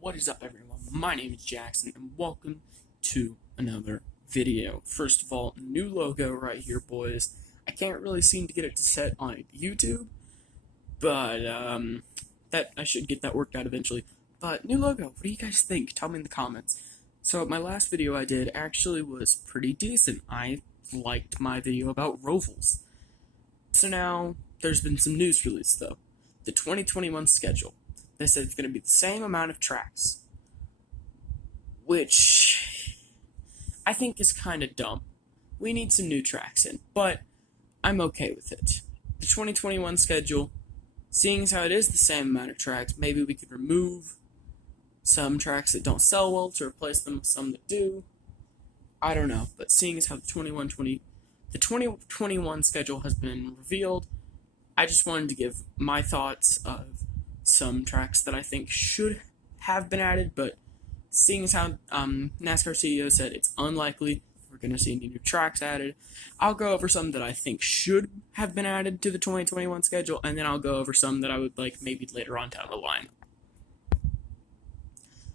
What is up, everyone? My name is Jackson, and welcome to another video. First of all, new logo right here, boys. I can't really seem to get it to set on YouTube, but that I should get that worked out eventually. But new logo, what do you guys think? Tell me in the comments. So my last video I did actually was pretty decent. I liked my video about Rovals. So now there's been some news released though. The 2021 schedule. They said it's going to be the same amount of tracks, which I think is kind of dumb. We need some new tracks in, but I'm okay with it. The 2021 schedule, seeing as how it is the same amount of tracks, maybe we could remove some tracks that don't sell well to replace them with some that do. I don't know, but seeing as how the 2021 schedule has been revealed, I just wanted to give my thoughts of some tracks that I think should have been added, but seeing as how NASCAR CEO said it's unlikely we're going to see any new tracks added, I'll go over some that I think should have been added to the 2021 schedule, and then I'll go over some that I would like maybe later on down the line.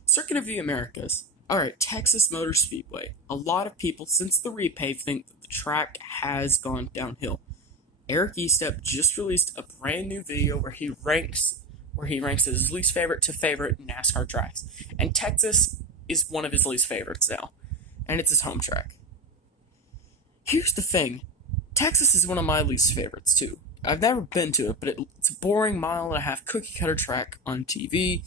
Circuit of the Americas. Alright, Texas Motor Speedway. A lot of people since the repave think that the track has gone downhill. Eric Estep just released a brand new video where he ranks his least favorite to favorite NASCAR tracks. And Texas is one of his least favorites now. And it's his home track. Here's the thing. Texas is one of my least favorites too. I've never been to it, but it's a boring mile-and-a-half cookie-cutter track on TV.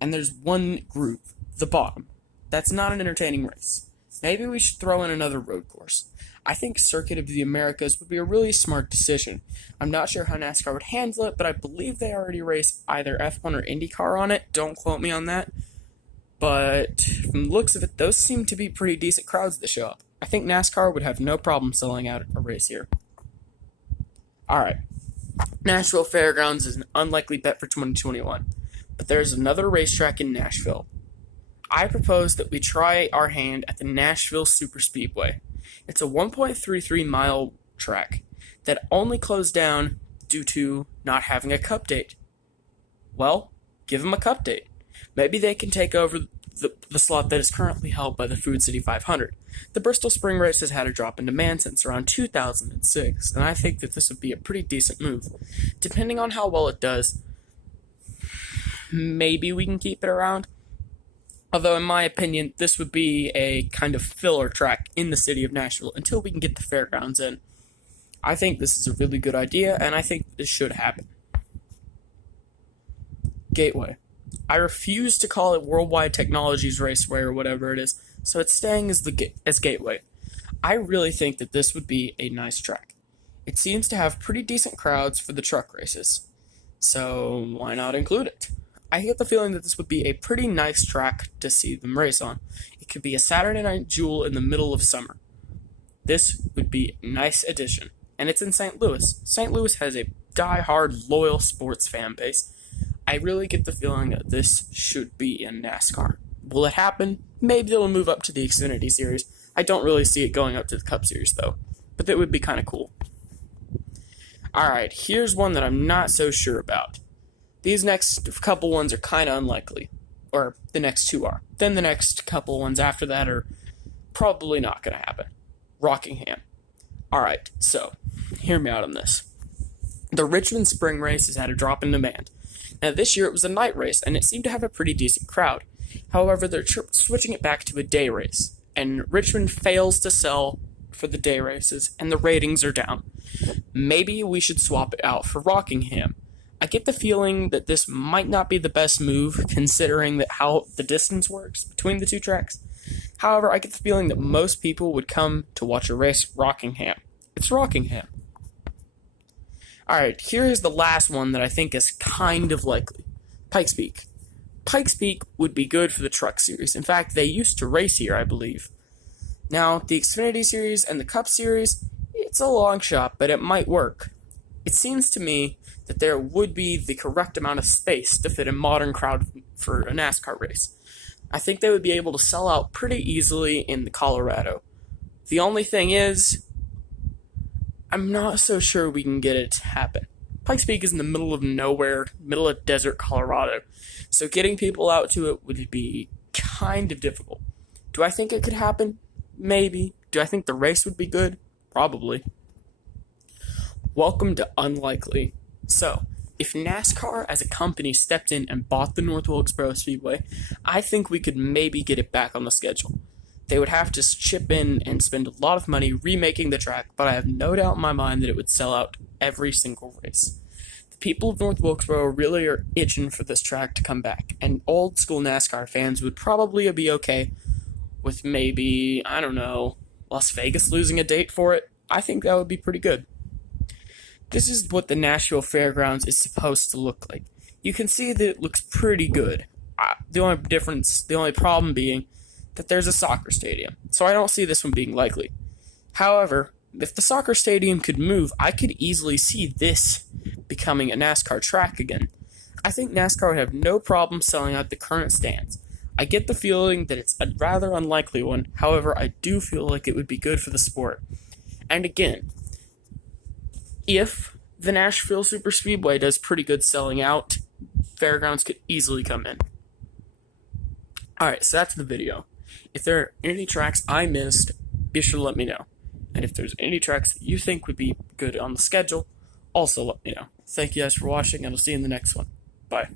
And there's one group, the bottom. That's not an entertaining race. Maybe we should throw in another road course. I think Circuit of the Americas would be a really smart decision. I'm not sure how NASCAR would handle it, but I believe they already race either F1 or IndyCar on it. Don't quote me on that. But from the looks of it, those seem to be pretty decent crowds that show up. I think NASCAR would have no problem selling out a race here. Alright. Nashville Fairgrounds is an unlikely bet for 2021. But there's another racetrack in Nashville. I propose that we try our hand at the Nashville Superspeedway. It's a 1.33 mile track that only closed down due to not having a cup date. Well, give them a cup date. Maybe they can take over the slot that is currently held by the Food City 500. The Bristol Spring Race has had a drop in demand since around 2006, and I think that this would be a pretty decent move. Depending on how well it does, maybe we can keep it around. Although, in my opinion, this would be a kind of filler track in the city of Nashville until we can get the fairgrounds in. I think this is a really good idea, and I think this should happen. Gateway. I refuse to call it Worldwide Technologies Raceway or whatever it is, so it's staying as Gateway. I really think that this would be a nice track. It seems to have pretty decent crowds for the truck races, so why not include it? I get the feeling that this would be a pretty nice track to see them race on. It could be a Saturday night jewel in the middle of summer. This would be a nice addition. And it's in St. Louis. St. Louis has a die-hard, loyal sports fan base. I really get the feeling that this should be in NASCAR. Will it happen? Maybe they'll move up to the Xfinity Series. I don't really see it going up to the Cup Series, though. But that would be kind of cool. Alright, here's one that I'm not so sure about. These next couple ones are kind of unlikely. Or the next two are. Then the next couple ones after that are probably not going to happen. Rockingham. Alright, so, hear me out on this. The Richmond Spring Race has had a drop in demand. Now this year it was a night race, and it seemed to have a pretty decent crowd. However, they're switching it back to a day race. And Richmond fails to sell for the day races, and the ratings are down. Maybe we should swap it out for Rockingham. I get the feeling that this might not be the best move, considering that how the distance works between the two tracks. However, I get the feeling that most people would come to watch a race at Rockingham. It's Rockingham. Alright, here is the last one that I think is kind of likely. Pikes Peak. Pikes Peak would be good for the Truck Series. In fact, they used to race here, I believe. Now, the Xfinity Series and the Cup Series, it's a long shot, but it might work. It seems to me that there would be the correct amount of space to fit a modern crowd for a NASCAR race. I think they would be able to sell out pretty easily in the Colorado. The only thing is, I'm not so sure we can get it to happen. Pikes Peak is in the middle of nowhere, middle of desert Colorado, so getting people out to it would be kind of difficult. Do I think it could happen? Maybe. Do I think the race would be good? Probably. Welcome to Unlikely. So, if NASCAR as a company stepped in and bought the North Wilkesboro Speedway, I think we could maybe get it back on the schedule. They would have to chip in and spend a lot of money remaking the track, but I have no doubt in my mind that it would sell out every single race. The people of North Wilkesboro really are itching for this track to come back, and old school NASCAR fans would probably be okay with maybe, I don't know, Las Vegas losing a date for it. I think that would be pretty good. This is what the Nashville Fairgrounds is supposed to look like. You can see that it looks pretty good. The only problem being that there's a soccer stadium, so I don't see this one being likely. However, if the soccer stadium could move, I could easily see this becoming a NASCAR track again. I think NASCAR would have no problem selling out the current stands. I get the feeling that it's a rather unlikely one, however, I do feel like it would be good for the sport. And again, if the Nashville Superspeedway does pretty good selling out, Fairgrounds could easily come in. Alright, so that's the video. If there are any tracks I missed, be sure to let me know. And if there's any tracks that you think would be good on the schedule, also let me know. Thank you guys for watching, and I'll see you in the next one. Bye.